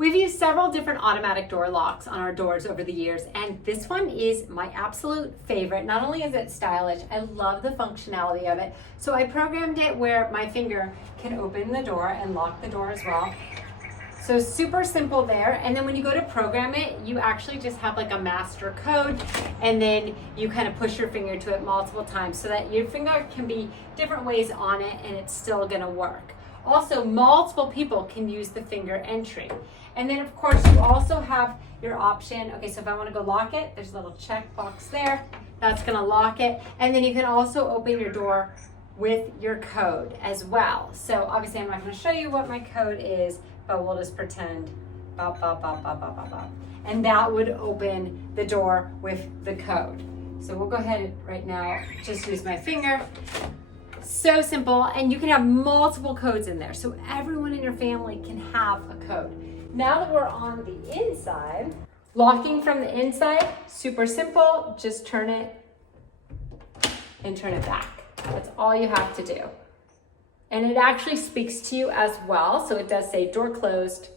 We've used several different automatic door locks on our doors over the years, and this one is my absolute favorite. Not only is it stylish, I love the functionality of it. So I programmed it where my finger can open the door and lock the door as well. So super simple there. And then when you go to program it, you actually just have like a master code, and then you kind of push your finger to it multiple times so that your finger can be different ways on it and it's still gonna work. Also, multiple people can use the finger entry. And then of course you also have your option. Okay, so if I want to go lock it, there's a little check box there. That's going to lock it. And then you can also open your door with your code as well. So obviously I'm not going to show you what my code is, but we'll just pretend bop, bop, bop, bop, bop, bop, bop. And that would open the door with the code. So we'll go ahead and right now just use my finger. So simple, and you can have multiple codes in there, so everyone in your family can have a code. Now that we're on the inside, locking from the inside, super simple. Just turn it and turn it back. That's all you have to do. And it actually speaks to you as well, so it does say door closed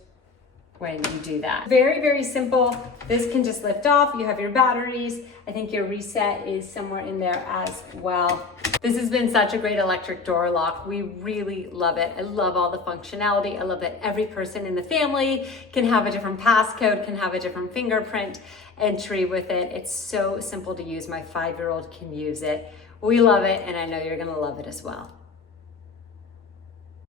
when you do that. Very, very simple. This can just lift off. You have your batteries. I think your reset is somewhere in there as well. This has been such a great electric door lock. We really love it. I love all the functionality. I love that every person in the family can have a different passcode, can have a different fingerprint entry with it. It's so simple to use. My 5-year-old can use it. We love it, and I know you're gonna love it as well.